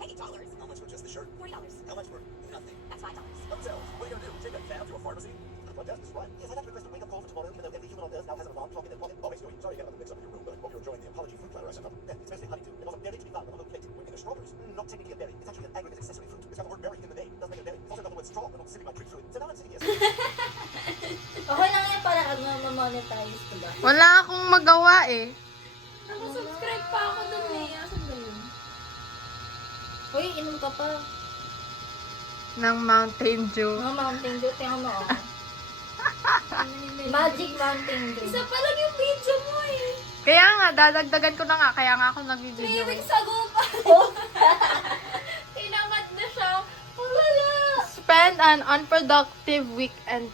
$80. How much for just the shirt? $40. How much for nothing? That's $5. Hotels. What are you gonna do? Take a cab to a pharmacy? What desk is right? Yes, I'd like to request a wake-up call for tomorrow, even though every human on Earth now has an alarm clock in their pocket. Oh, excuse me. Sorry to get another mix-up in your room, but I hope you're enjoying the apology fruit platter I sent up. Yeah, it's mostly honeydew. It was a berry to be found on a whole plate. We're in the strawberries. Not technically a berry. It's actually an aggregate accessory fruit. It's got the word berry in the name. It doesn't make it a berry. It's also got the word straw and not sipping my Greek fluid. So now I'm sitting here. Okay lang yan para ma-monetize, diba? Wala akong magawa eh. Nakasubscribe pa ako dun eh. Asan ba yun? Uy, inom ka pa. Ng Mountain Dew. Mga Mountain Dew, tingnan mo oh. Magic Mountain Dew. Isa pa lang yung video mo eh. Kaya nga, dadagdagan ko na nga. Kaya nga ako nag-video. 3 weeks ago pa. Tinamad na siya. Wala. Spend an unproductive weekend.